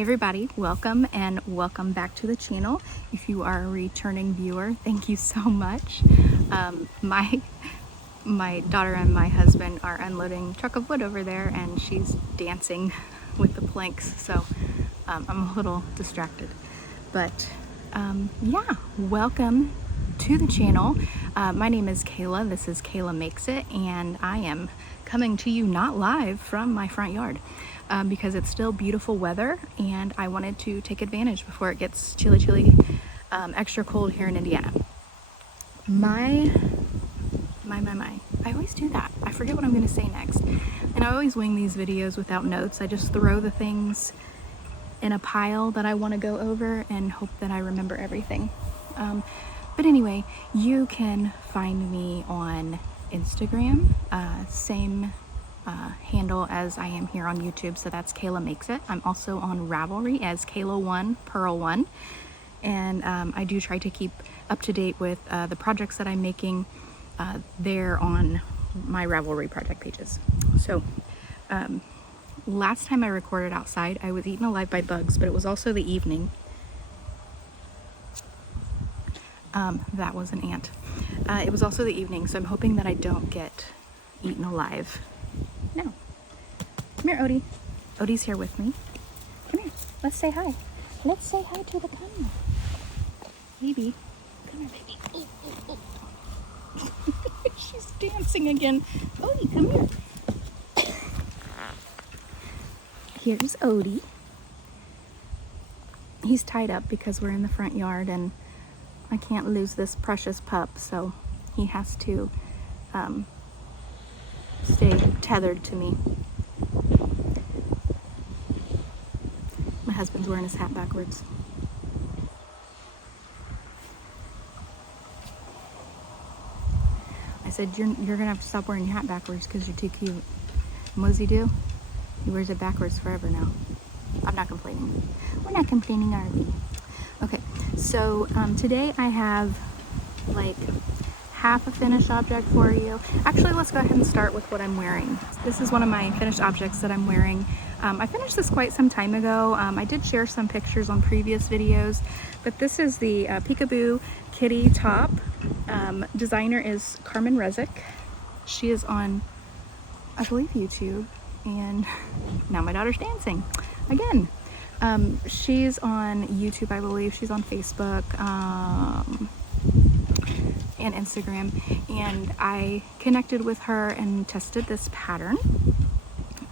Hey everybody, welcome and welcome back to the channel. If you are a returning viewer, thank you so much. My daughter and my husband are unloading a truck of wood over there and she's dancing with the planks, so I'm a little distracted. But yeah, welcome to the channel. My name is Kayla, this is Kayla Makes It, and I am coming to you not live from my front yard. Because it's still beautiful weather and I wanted to take advantage before it gets chilly, extra cold here in Indiana. I always do that. I forget what I'm going to say next. And I always wing these videos without notes. I just throw the things in a pile that I want to go over and hope that I remember everything. But anyway, you can find me on Instagram, same handle as I am here on YouTube, so that's Kayla Makes It. I'm also on Ravelry as Kayla1 Pearl 1, and I do try to keep up to date with the projects that I'm making there on my Ravelry project pages. So last time I recorded outside, I was eaten alive by bugs, but it was also the evening. That was an ant. It was also the evening, so I'm hoping that I don't get eaten alive. No. Come here, Odie. Odie's here with me. Come here. Let's say hi. Let's say hi to the camera. Baby. Come here, baby. Ooh, ooh, ooh. She's dancing again. Odie, come here. Here's Odie. He's tied up because we're in the front yard and I can't lose this precious pup, so he has to stay tethered to me. My husband's wearing his hat backwards. I said, you're gonna have to stop wearing your hat backwards because you're too cute. And what does he do? He wears it backwards forever now. I'm not complaining. We're not complaining, are we? Okay, so today I have like half a finished object for you. Actually, let's go ahead and start with what I'm wearing. This is one of my finished objects that I'm wearing. I finished this quite some time ago. I did share some pictures on previous videos, but this is the Peekaboo Kitty top. Designer is Carmen Rezic. She is on, I believe, YouTube, and now my daughter's dancing again. She's on YouTube, I believe. She's on Facebook. And Instagram, and I connected with her and tested this pattern,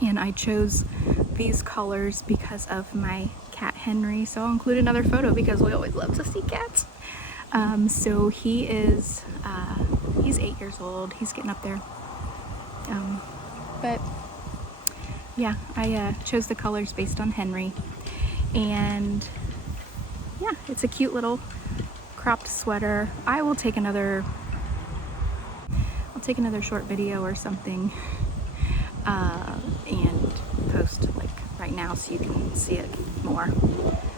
and I chose these colors because of my cat Henry, so I'll include another photo because we always love to see cats. So he is he's 8 years old. He's getting up there, but yeah, I chose the colors based on Henry, and yeah, it's a cute little cropped sweater. I'll take another short video or something and post like right now so you can see it more.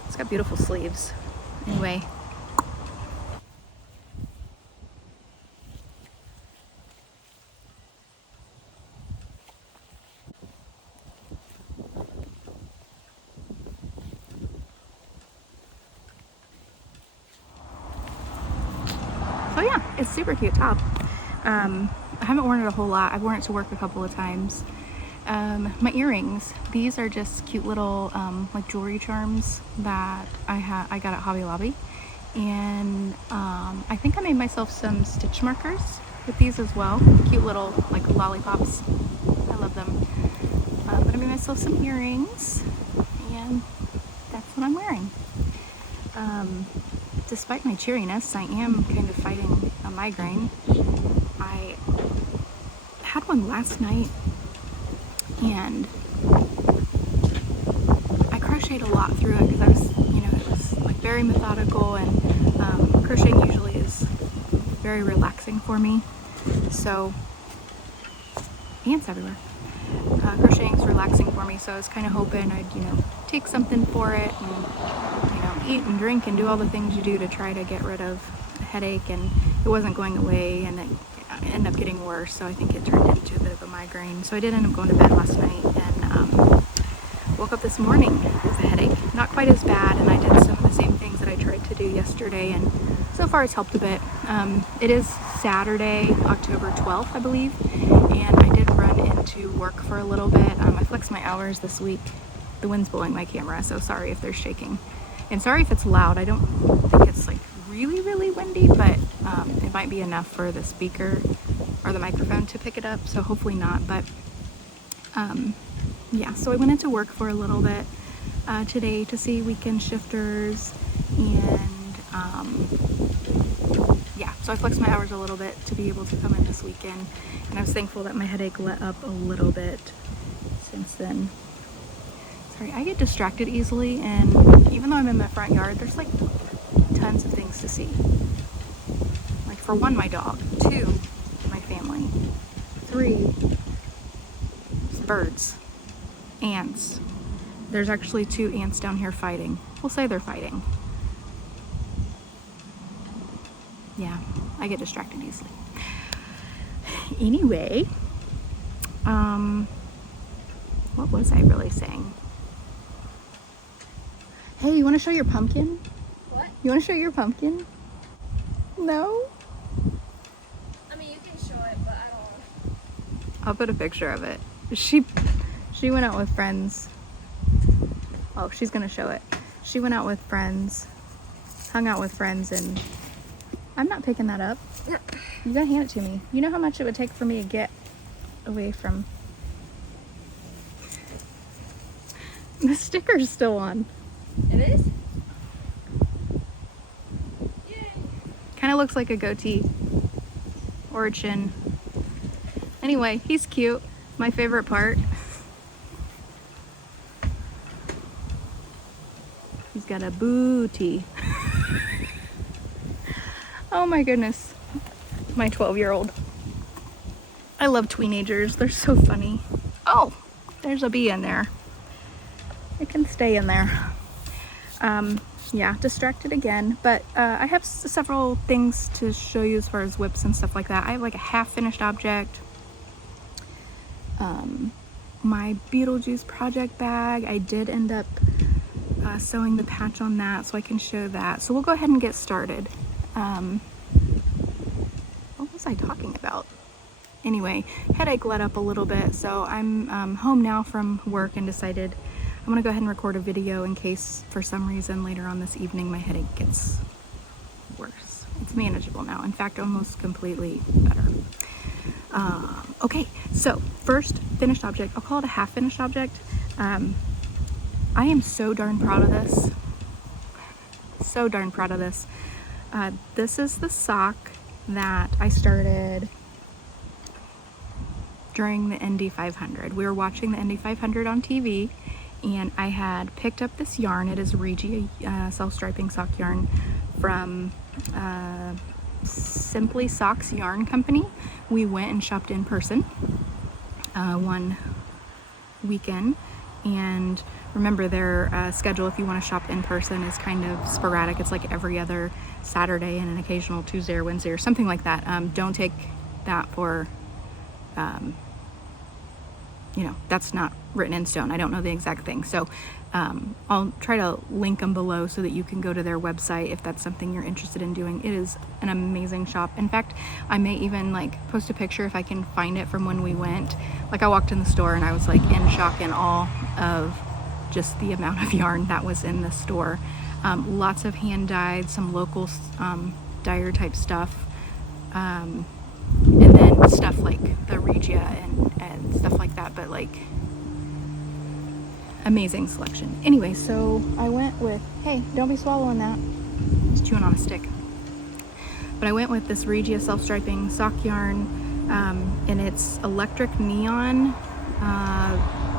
It's got beautiful sleeves. Anyway, so yeah, it's super cute top. I haven't worn it a whole lot. I've worn it to work a couple of times. My earrings, these are just cute little like jewelry charms that I got at Hobby Lobby, and I think I made myself some stitch markers with these as well. Cute little like lollipops. I love them. But I made myself some earrings, and that's what I'm wearing. Despite my cheeriness, I am kind of fighting a migraine. I had one last night and I crocheted a lot through it because I was, it was like very methodical, and crocheting usually is very relaxing for me. So, ants everywhere. Crocheting is relaxing for me, so I was kind of hoping I'd, take something for it and, eat and drink and do all the things you do to try to get rid of a headache, and it wasn't going away, and it ended up getting worse, so I think it turned into a bit of a migraine. So I did end up going to bed last night and woke up this morning with a headache. Not quite as bad, and I did some of the same things that I tried to do yesterday, and so far it's helped a bit. It is Saturday, October 12th, I believe, and I did run into work for a little bit. I flexed my hours this week. The wind's blowing my camera, so sorry if they're shaking. And sorry if it's loud. I don't think it's like really, really windy, but it might be enough for the speaker or the microphone to pick it up, so hopefully not. But yeah, so I went into work for a little bit today to see weekend shifters, and yeah, so I flexed my hours a little bit to be able to come in this weekend, and I was thankful that my headache let up a little bit since then. Sorry, I get distracted easily, and even though I'm in my front yard, there's like tons of things to see. Like, for one, my dog. 2, my family. 3, birds. Ants. There's actually 2 ants down here fighting. We'll say they're fighting. Yeah, I get distracted easily. Anyway, what was I really saying? Hey, you want to show your pumpkin? What? You want to show your pumpkin? No? I mean, you can show it, but I don't. I'll put a picture of it. She went out with friends. Oh, she's gonna show it. She went out with friends, hung out with friends, and I'm not picking that up. You gotta hand it to me. You know how much it would take for me to get away from... The sticker's still on. It is? Yay. Kind of looks like a goatee or a chin. Anyway, he's cute. My favorite part. He's got a booty. Oh my goodness. My 12-year-old. I love teenagers. They're so funny. Oh, there's a bee in there. It can stay in there. Yeah, distracted again, but I have several things to show you as far as whips and stuff like that. I have like a half-finished object. My Beetlejuice project bag, I did end up sewing the patch on that, so I can show that. So we'll go ahead and get started. What was I talking about? Anyway, headache let up a little bit, so I'm home now from work and decided I'm gonna go ahead and record a video in case for some reason later on this evening my headache gets worse. It's manageable now. In fact, almost completely better. Okay, so first finished object. I'll call it a half finished object. I am so darn proud of this. So darn proud of this. This is the sock that I started during the Indy 500. We were watching the Indy 500 on TV, and I had picked up this yarn. It is Regia self-striping sock yarn from Simply Socks Yarn Company. We went and shopped in person one weekend, and remember their schedule, if you want to shop in person, is kind of sporadic. It's like every other Saturday and an occasional Tuesday or Wednesday or something like that. Don't take that for you know, that's not written in stone. I don't know the exact thing. So I'll try to link them below so that you can go to their website if that's something you're interested in doing. It is an amazing shop. In fact, I may even like post a picture if I can find it from when we went. Like, I walked in the store and I was like in shock and awe of just the amount of yarn that was in the store. Lots of hand dyed, some local dyer type stuff. And then stuff like the Regia and stuff like that, but like amazing selection. Anyway, so I went with, hey, don't be swallowing that. It's chewing on a stick. But I went with this Regia self-striping sock yarn, and it's electric neon.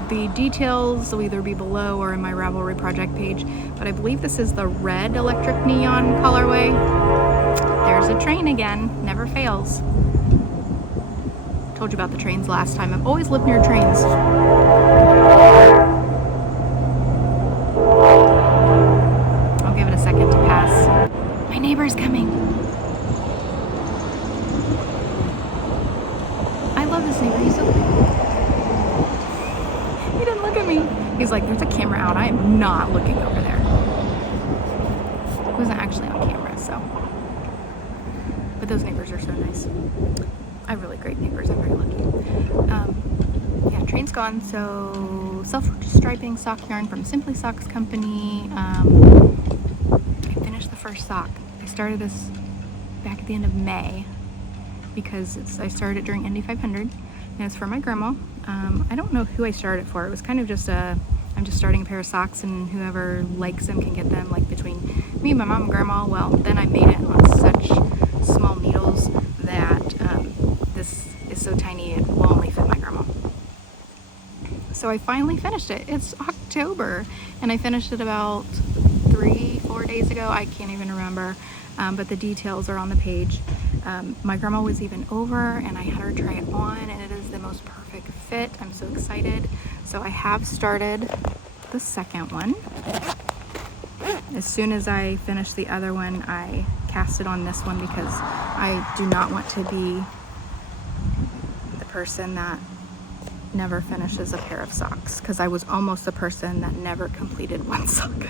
The details will either be below or in my Ravelry project page, but I believe this is the red electric neon colorway. There's a train again, never fails. Told you about the trains last time. I've always lived near trains. I'll give it a second to pass. My neighbor's coming. I love this neighbor. He's so cute. He didn't look at me. He's was like, there's a camera out. I am not looking over there. It wasn't actually on camera, so. But those neighbors are so nice. I have really great neighbors. I'm very lucky. Yeah, train's gone. So self-striping sock yarn from Simply Socks Company. I finished the first sock. I started this back at the end of May because I started it during Indy 500, and it's for my grandma. I don't know who I started it for. It was kind of just I'm just starting a pair of socks, and whoever likes them can get them, like between me, my mom, and grandma. Well, then I made it on such small needles that this is so tiny it will only fit my grandma. So I finally finished it. It's October, and I finished it about 3-4 days ago. I can't even remember, but the details are on the page. My grandma was even over, and I had her try it on, and it is the most perfect fit. I'm so excited. So I have started the second one. As soon as I finish the other one, I cast it on this one because I do not want to be the person that never finishes a pair of socks, because I was almost the person that never completed one sock.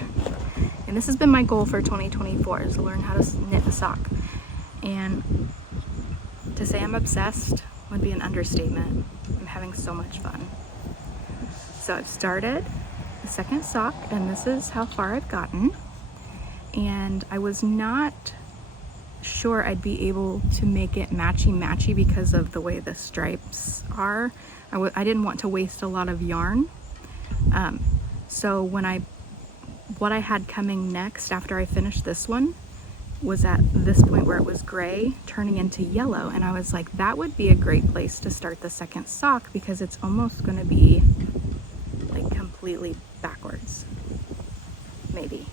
And this has been my goal for 2024, is to learn how to knit a sock. And to say I'm obsessed would be an understatement. I'm having so much fun. So I've started the second sock, and this is how far I've gotten. And I was not sure I'd be able to make it matchy-matchy because of the way the stripes are. I didn't want to waste a lot of yarn. So what I had coming next after I finished this one was at this point where it was gray turning into yellow, and I was like, that would be a great place to start the second sock because it's almost going to be like completely backwards. Maybe.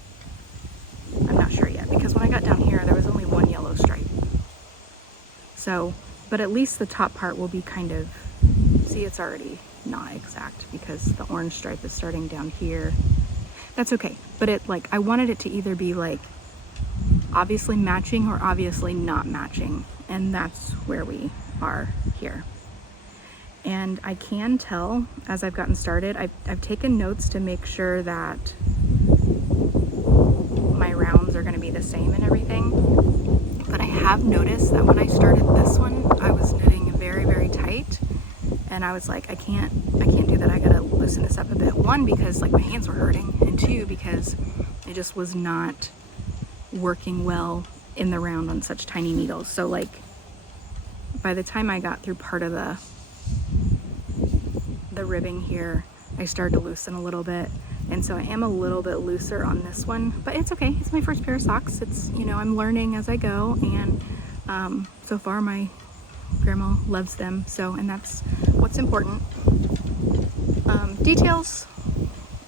I'm not sure yet, because when I got down here there was only one yellow stripe. So, but at least the top part will be kind of, see, it's already not exact because the orange stripe is starting down here. That's okay, but I wanted it to either be like obviously matching or obviously not matching, and that's where we are here. And I can tell as I've gotten started, I've taken notes to make sure that my rounds are going to be the same and everything, but I have noticed that when I started this one, I was knitting very, very tight, and I was like, I can't do that. I gotta loosen this up a bit. One, because like my hands were hurting, and two, because it just was not working well in the round on such tiny needles. So like by the time I got through part of the ribbing here, I started to loosen a little bit, and so I am a little bit looser on this one, but it's okay. It's my first pair of socks. It's, you know, I'm learning as I go, and so far my grandma loves them, so, and that's what's important. Details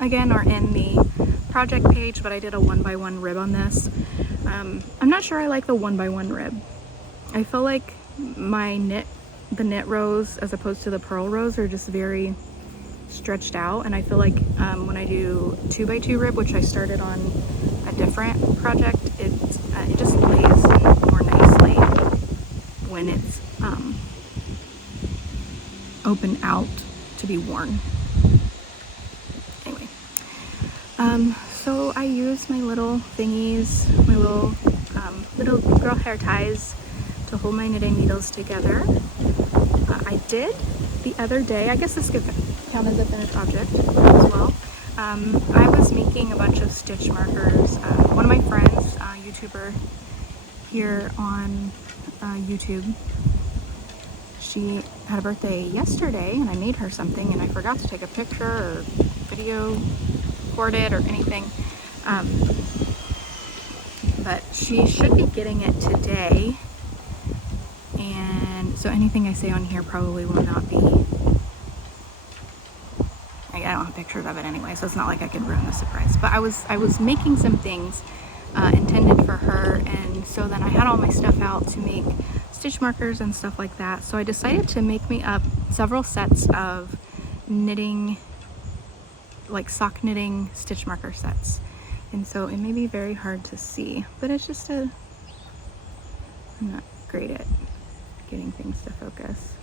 again are in the project page, but I did a 1x1 rib on this. I'm not sure I like the 1x1 rib. I feel like the knit rows as opposed to the purl rows are just very stretched out, and I feel like when I do 2x2 rib, which I started on a different project, it just lays more nicely when it's open out to be worn. Anyway, so I use my little thingies, my little girl hair ties to hold my knitting needles together. I did the other day, I guess this could count as a finished object as well. I was making a bunch of stitch markers. One of my friends, YouTuber here on YouTube, she had a birthday yesterday, and I made her something, and I forgot to take a picture or video record it or anything. But she should be getting it today, and so anything I say on here probably will not be, I don't have pictures of it anyway, so it's not like I could ruin the surprise. But I was making some things intended for her, and so then I had all my stuff out to make stitch markers and stuff like that. So I decided to make me up several sets of knitting, like sock knitting stitch marker sets. And so it may be very hard to see, but it's just I'm not great at getting things to focus.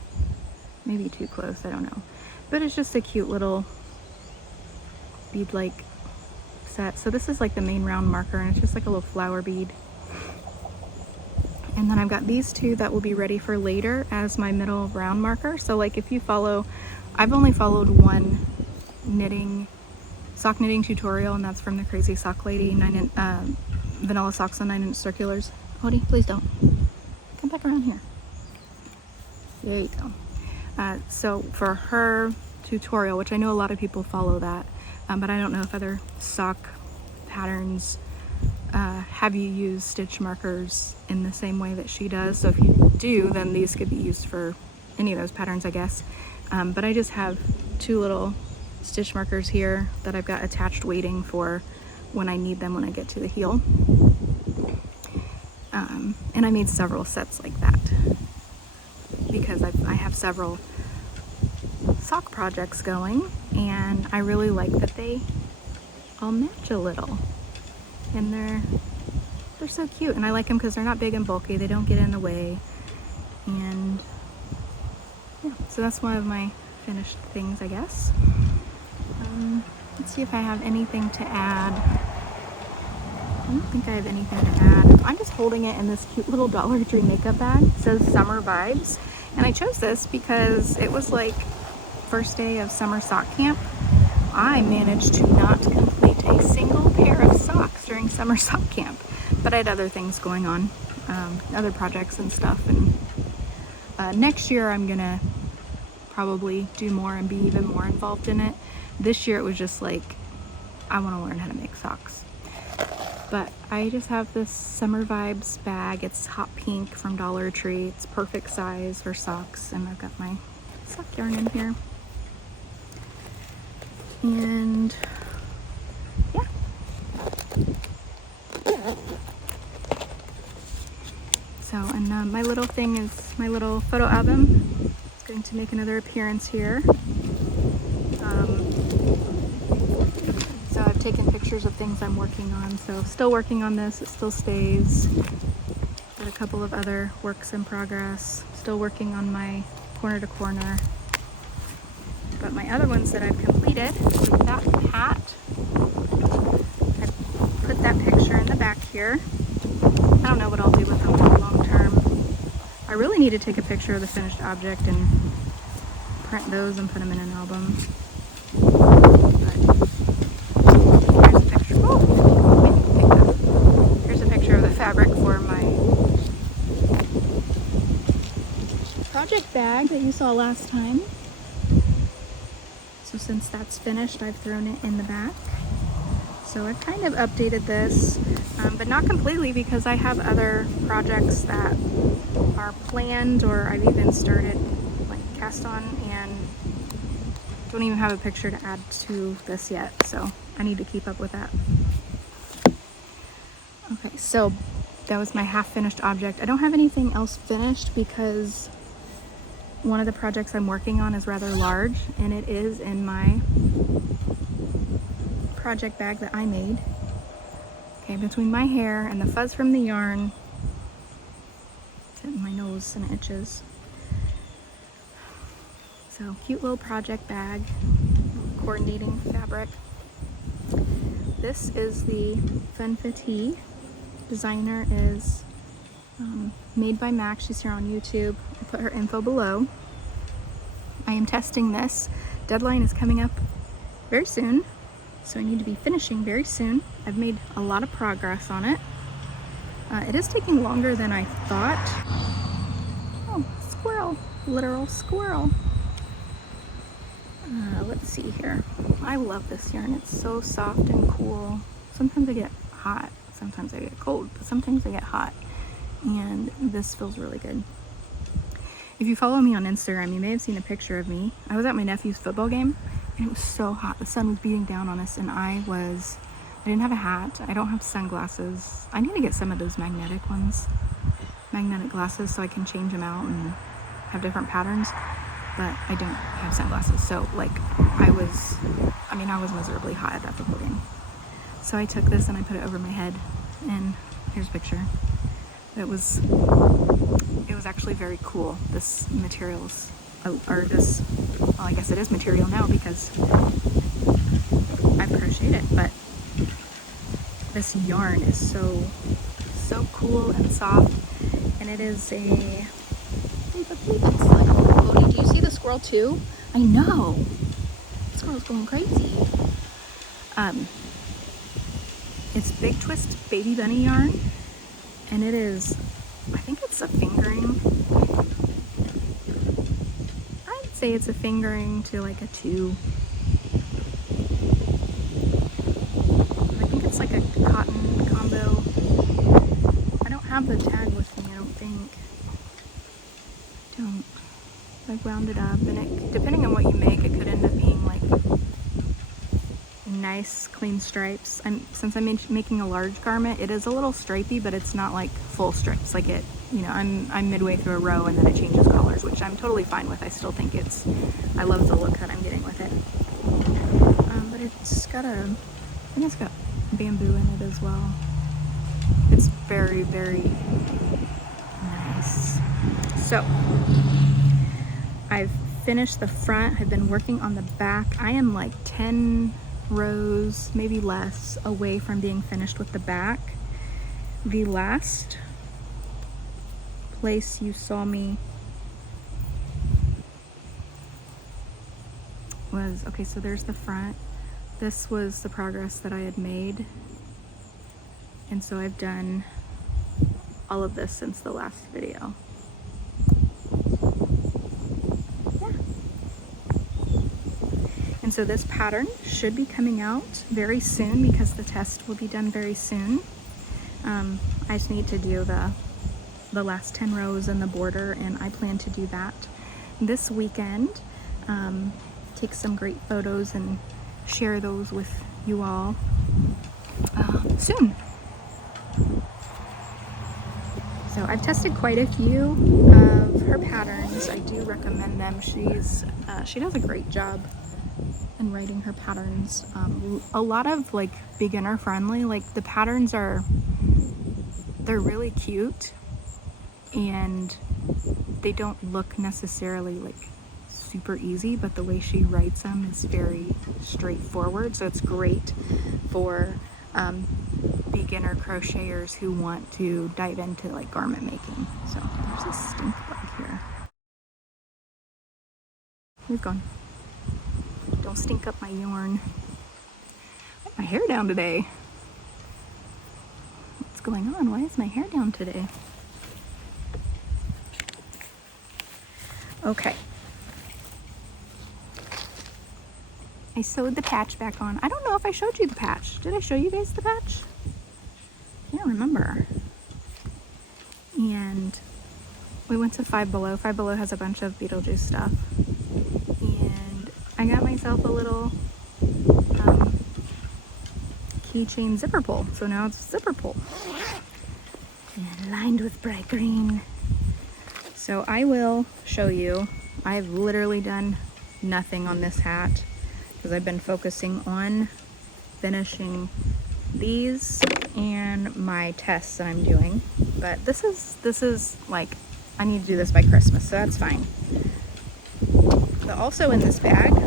Maybe too close, I don't know. But it's just a cute little bead-like set. So this is like the main round marker, and it's just like a little flower bead. And then I've got these two that will be ready for later as my middle round marker. So like if you follow, I've only followed one sock knitting tutorial, and that's from the Crazy Sock Lady, vanilla socks on 9-inch circulars. Odie, please don't. Come back around here. There you go. So for her tutorial, which I know a lot of people follow that, but I don't know if other sock patterns have you use stitch markers in the same way that she does. So if you do, then these could be used for any of those patterns, I guess. But I just have two little stitch markers here that I've got attached waiting for when I need them when I get to the heel. And I made several sets like that because I have several sock projects going, and I really like that they all match a little, and they're so cute, and I like them because they're not big and bulky, they don't get in the way. And yeah, so that's one of my finished things, I guess. Let's see if I have anything to add. I don't think I have anything to add. I'm just holding it in this cute little Dollar Tree makeup bag. It says Summer Vibes, and I chose this because it was like first day of summer sock camp. I managed to not complete a single pair of socks during summer sock camp, but I had other things going on, other projects and stuff. And next year I'm gonna probably do more and be even more involved in it. This year it was just like, I want to learn how to make socks. But I just have this Summer Vibes bag. It's hot pink from Dollar Tree. It's perfect size for socks, and I've got my sock yarn in here. And yeah. So, and my little thing is my little photo album. It's going to make another appearance here. So I've taken pictures of things I'm working on. So still working on this, it still stays. Got a couple of other works in progress. Still working on my corner to corner. But my other ones that I've completed, that hat, I put that picture in the back here. I don't know what I'll do with them long term. I really need to take a picture of the finished object and print those and put them in an album. Here's a picture of the fabric for my project bag that you saw last time. So since that's finished, I've thrown it in the back. So I've kind of updated this, but not completely, because I have other projects that are planned, or I've even started like cast on, and don't even have a picture to add to this yet. So I need to keep up with that. Okay, so that was my half finished object. I don't have anything else finished because one of the projects I'm working on is rather large, and it is in my project bag that I made. Okay, between my hair and the fuzz from the yarn, it's hitting my nose and it itches. So cute little project bag, coordinating fabric. This is the FunfetTEE. Designer is made by Mac. She's here on YouTube. I'll put her info below. I am testing this. Deadline is coming up very soon, so I need to be finishing very soon. I've made a lot of progress on it. It is taking longer than I thought. Oh, squirrel, literal squirrel. Let's see here. I love this yarn. It's so soft and cool. Sometimes I get hot, sometimes I get cold, but sometimes I get hot. And this feels really good. If you follow me on Instagram, you may have seen a picture of me. I was at my nephew's football game, and it was so hot. The sun was beating down on us, and I didn't have a hat. I don't have sunglasses. I need to get some of those magnetic ones, magnetic glasses, so I can change them out and have different patterns. But I don't have sunglasses, so like I was miserably hot at that football game. So I took this and I put it over my head, and here's a picture. It was actually very cool. This materials, or this, well, I guess it is material now, because I I've crocheted it, but this yarn is so cool and soft, and it is a it's like floaty. Do you see the squirrel too? I know. The squirrel's going crazy. It's Big Twist Baby Bunny yarn, and it is, I think it's a fingering. I'd say it's a fingering to like a 2. I think it's like a cotton combo. I don't have the tag with me, I don't think. Don't. Like wound it up, and it, depending on what you make, it could end up being like nice clean stripes. Since I'm making a large garment, it is a little stripey, but it's not like full stripes. Like it, you know, I'm midway through a row and then it changes colors, which I'm totally fine with. I still think I love the look that I'm getting with it. But it's got I think it's got bamboo in it as well. It's very, very nice. So I've finished the front. I've been working on the back. I am like 10 rows, maybe less, away from being finished with the back. The last place you saw me was, okay, so there's the front. This was the progress that I had made. And so I've done all of this since the last video. And so this pattern should be coming out very soon because the test will be done very soon. I just need to do the last 10 rows in the border, and I plan to do that this weekend. Take some great photos and share those with you all soon. So I've tested quite a few of her patterns. I do recommend them. She does a great job in writing her patterns. A lot of like beginner friendly, like the patterns they're really cute and they don't look necessarily like super easy, but the way she writes them is very straightforward. So it's great for beginner crocheters who want to dive into like garment making. So there's a stink bug here. He's gone. Don't stink up my yarn. I have my hair down today. What's going on? Why is my hair down today? Okay. I sewed the patch back on. I don't know if I showed you the patch. Did I show you guys the patch? I can't remember. And we went to Five Below. Five Below has a bunch of Beetlejuice stuff. And I got myself a little keychain zipper pull. So now it's a zipper pull. And lined with bright green. So I will show you. I've literally done nothing on this hat because I've been focusing on finishing these and my tests that I'm doing. But this is like, I need to do this by Christmas, so that's fine. But also in this bag are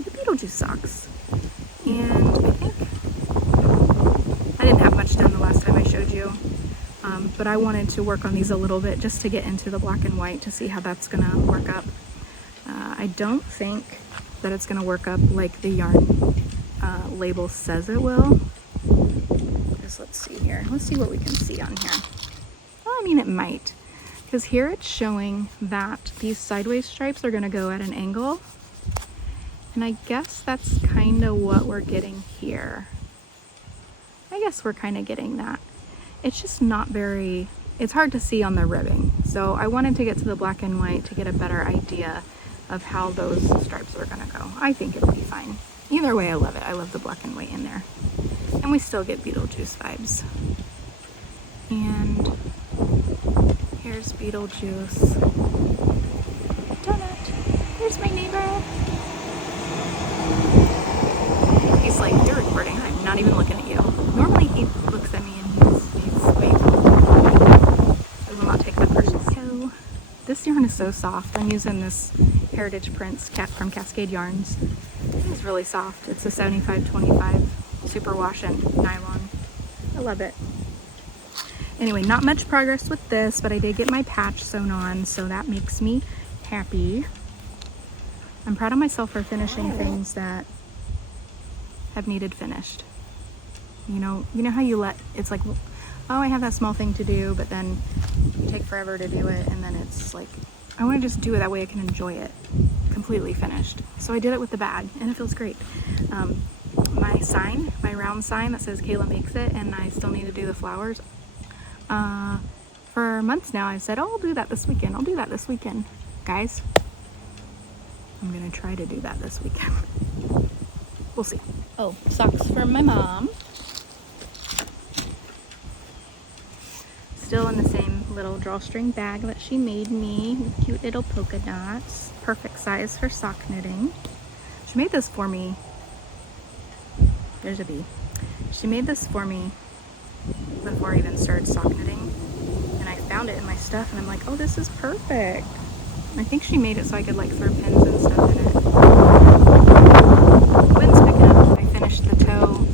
the Beetlejuice socks. And I think I didn't have much done the last time I showed you. But I wanted to work on these a little bit just to get into the black and white to see how that's gonna work up. I don't think that it's gonna work up like the yarn label says it will. Just let's see here. Let's see what we can see on here. Well, I mean, it might, because here it's showing that these sideways stripes are gonna go at an angle. And I guess that's kind of what we're getting here. I guess we're kind of getting that. It's just not very, it's hard to see on the ribbing. So I wanted to get to the black and white to get a better idea of how those stripes are gonna go. I think it'll be fine. Either way, I love it. I love the black and white in there. And we still get Beetlejuice vibes. And here's Beetlejuice. Donut. Here's my neighbor. He's like, you're recording. I'm not even looking at you. Normally he looks at me and he's sweet. I will not take that personal. So this yarn is so soft. I'm using this Heritage Prints from Cascade Yarns. This is really soft. It's a 75/25 superwash and nylon. I love it. Anyway, not much progress with this, but I did get my patch sewn on, so that makes me happy. I'm proud of myself for finishing things that have needed finished. You know how it's like, oh, I have that small thing to do, but then you take forever to do it, and then it's like, I want to just do it that way I can enjoy it completely finished. So I did it with the bag, and it feels great. My round sign that says Kayla makes it, and I still need to do the flowers. For months now, I've said, oh, I'll do that this weekend. I'll do that this weekend. Guys, I'm gonna try to do that this weekend. We'll see. Oh, socks from my mom. Still in the same little drawstring bag that she made me with cute little polka dots. Perfect size for sock knitting. She made this for me. There's a bee. She made this for me before I even started sock knitting. And I found it in my stuff and I'm like, oh, this is perfect. I think she made it so I could like throw pins and stuff in it. Wind's picking up. I finished the toe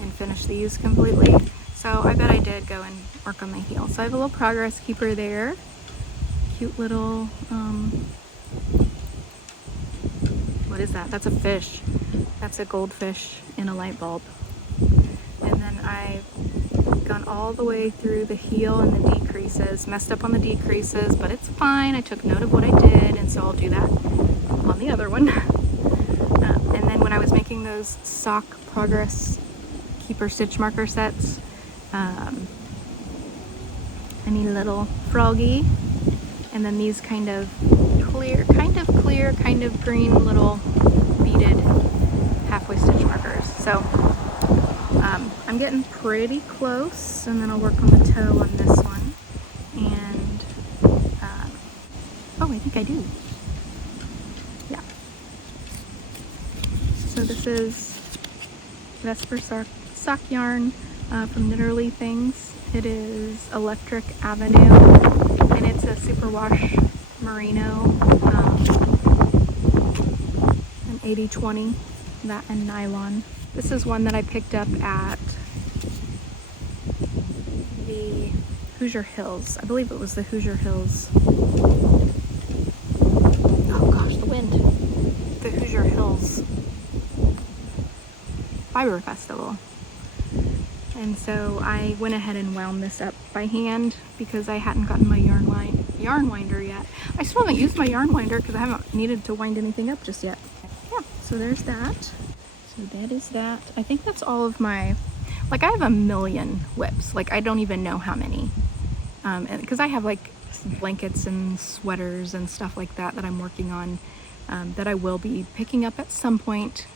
and finished these completely. So I bet I did go and work on my heel. So I have a little progress keeper there. Cute little, what is that? That's a fish. That's a goldfish in a light bulb. And then I've gone all the way through the heel and the decreases. Messed up on the decreases, but it's fine. I took note of what I did, and so I'll do that on the other one. And then when I was making those sock progress keeper stitch marker sets, I need a little froggy, and then these kind of clear, kind of green little beaded halfway stitch markers. So I'm getting pretty close, and then I'll work on the toe on this one. And oh, I think I do. Yeah. So this is Vesper sock yarn from Knitterly Things. It is Electric Avenue, and it's a superwash merino, an 80/20, that and nylon. This is one that I picked up at the Hoosier Hills. I believe it was the Hoosier Hills. Oh gosh, the wind. The Hoosier Hills Fiber Festival. And so I went ahead and wound this up by hand because I hadn't gotten my yarn winder yet. I still haven't used my yarn winder because I haven't needed to wind anything up just yet. Yeah, so there's that. So that is that. I think that's all of my, like, I have a million whips. Like, I don't even know how many. And because I have like blankets and sweaters and stuff like that that I'm working on, that I will be picking up at some point,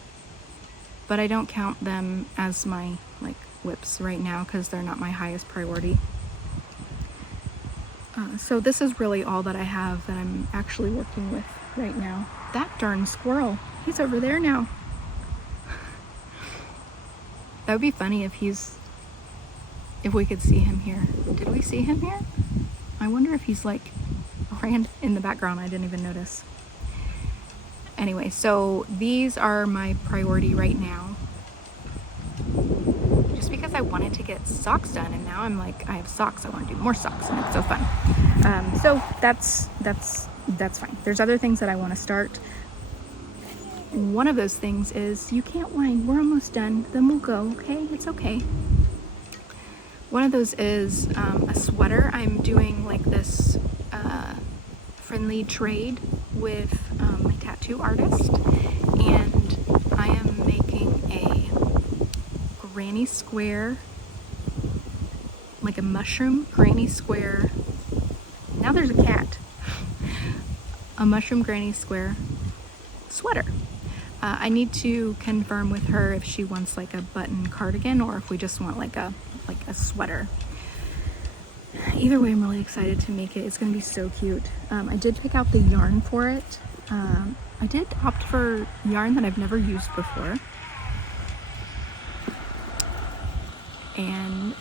but I don't count them as my like whips right now because they're not my highest priority. So this is really all that I have that I'm actually working with right now. That darn squirrel, he's over there now. That would be funny if we could see him here. Did we see him here? I wonder if he's like ran in the background. I didn't even notice. Anyway, so these are my priority right now. Just because I wanted to get socks done, and now I'm like, I have socks. I want to do more socks, and it's so fun. So that's fine. There's other things that I want to start. One of those things is you can't whine. We're almost done. Then we'll go. Okay, it's okay. One of those is a sweater. I'm doing like this friendly trade with my tattoo artist, and I am making a granny square, like a mushroom granny square. Now there's a cat. A mushroom granny square sweater. I need to confirm with her if she wants like a button cardigan or if we just want like a sweater. Either way, I'm really excited to make it. It's gonna be so cute. I did pick out the yarn for it. I did opt for yarn that I've never used before. And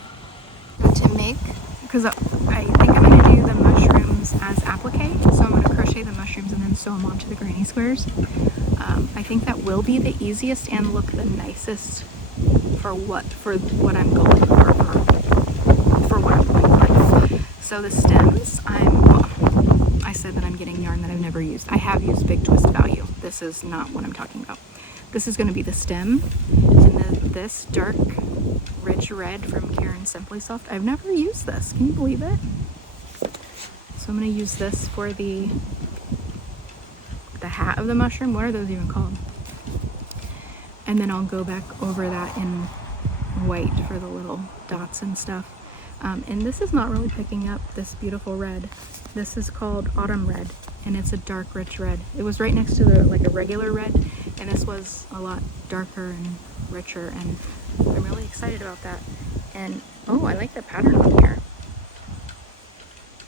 to make, because I think I'm gonna do the mushrooms as applique, so I'm gonna crochet the mushrooms and then sew them onto the granny squares. I think that will be the easiest and look the nicest for what I'm going for what I'm going with. So the stems, I said that I'm getting yarn that I've never used. I have used Big Twist Value. This is not what I'm talking about. This is going to be the stem, and then this dark rich red from Karen Simply Soft. I've never used this. Can you believe it? So I'm going to use this for the hat of the mushroom. What are those even called? And then I'll go back over that in white for the little dots and stuff. And this is not really picking up this beautiful red. This is called Autumn Red, and it's a dark rich red. It was right next to like a regular red, and this was a lot darker and richer, and I'm really excited about that. And oh, I like the pattern on here.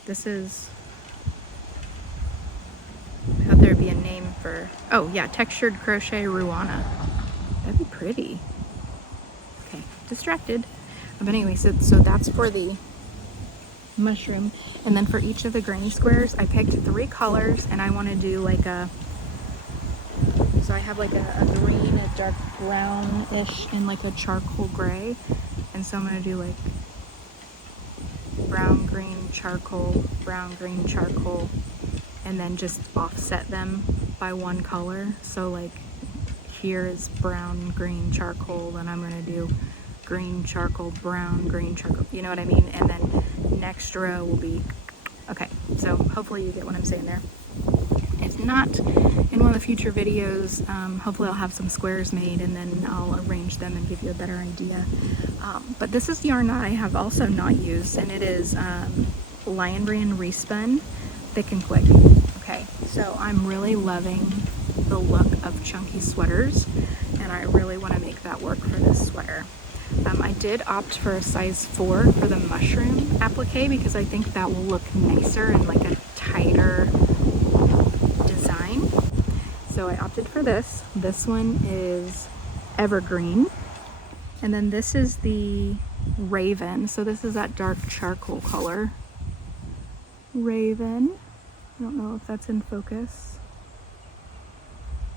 This is, I thought there'd be a name for, oh yeah, textured crochet Ruana. That'd be pretty. Okay, distracted. But anyway, so that's for the mushroom. And then for each of the granny squares, I picked 3 colors, and I want to do like so I have like a green, a dark brownish, and like a charcoal gray. And so I'm going to do like brown, green, charcoal, brown, green, charcoal, and then just offset them by 1 color. So like here is brown, green, charcoal, and I'm going to do green, charcoal, brown, green, charcoal, you know what I mean? And then next row will be, okay, so hopefully you get what I'm saying there. If not, in one of the future videos, hopefully I'll have some squares made, and then I'll arrange them and give you a better idea. But this is yarn that I have also not used, and it is Lion Brand Respun Thick and Quick. Okay, so I'm really loving the look of chunky sweaters, and I really want to make that work for this sweater. I did opt for a size 4 for the mushroom applique because I think that will look nicer and like a tighter design. So I opted for this. This one is Evergreen. And then this is the Raven. So this is that dark charcoal color. Raven. I don't know if that's in focus.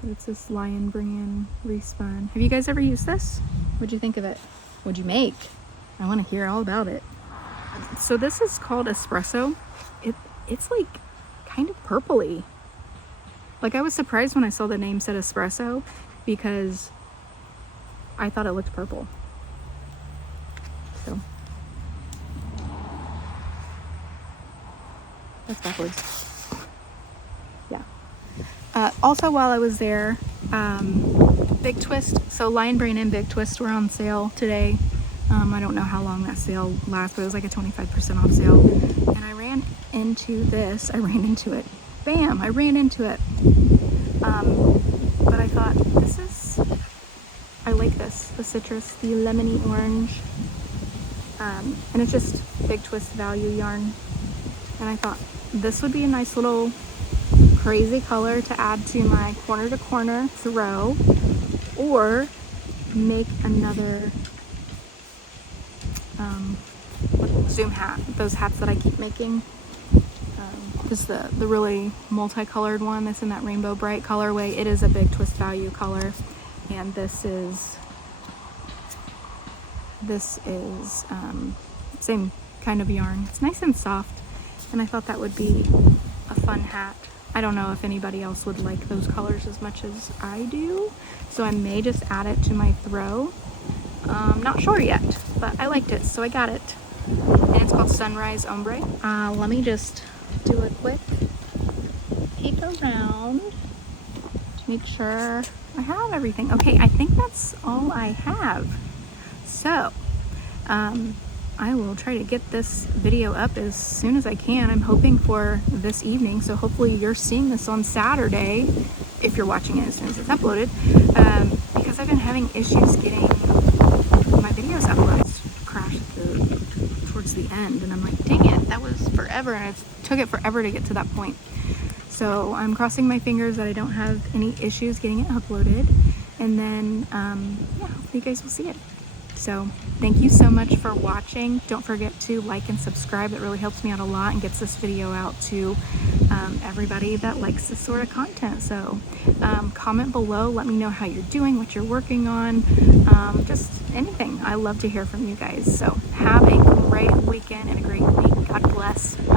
But it's this Lion Brand Respun. Have you guys ever used this? What'd you think of it? What'd you make? I want to hear all about it. So this is called Espresso. It's like kind of purpley. Like I was surprised when I saw the name said Espresso because I thought it looked purple. So that's backwards. Yeah. Also while I was there, Big Twist, so Lion Brand and Big Twist were on sale today. I don't know how long that sale lasts, but it was like a 25% off sale. And I ran into this. I ran into it. Bam! I ran into it. But I thought, I like this. The citrus, the lemony orange. And it's just Big Twist Value yarn. And I thought this would be a nice little crazy color to add to my corner to corner throw, or make another zoom hat, those hats that I keep making. This is the really multicolored one that's in that rainbow bright colorway. It is a Big Twist Value color, and this is same kind of yarn. It's nice and soft, and I thought that would be a fun hat. I don't know if anybody else would like those colors as much as I do, so I may just add it to my throw. Not sure yet, but I liked it, so I got it. And it's called Sunrise Ombre. Let me just do a quick peek around to make sure I have everything. Okay, I think that's all I have. So, I will try to get this video up as soon as I can. I'm hoping for this evening, so hopefully you're seeing this on Saturday, if you're watching it as soon as it's uploaded, because I've been having issues getting my videos uploaded. It's crashed towards the end, and I'm like, dang it, that was forever, and it took it forever to get to that point. So I'm crossing my fingers that I don't have any issues getting it uploaded, and then, yeah, hopefully you guys will see it. So thank you so much for watching. Don't forget to like and subscribe. It really helps me out a lot and gets this video out to everybody that likes this sort of content. So comment below, let me know how you're doing, what you're working on, just anything. I love to hear from you guys. So have a great weekend and a great week. God bless. Bye.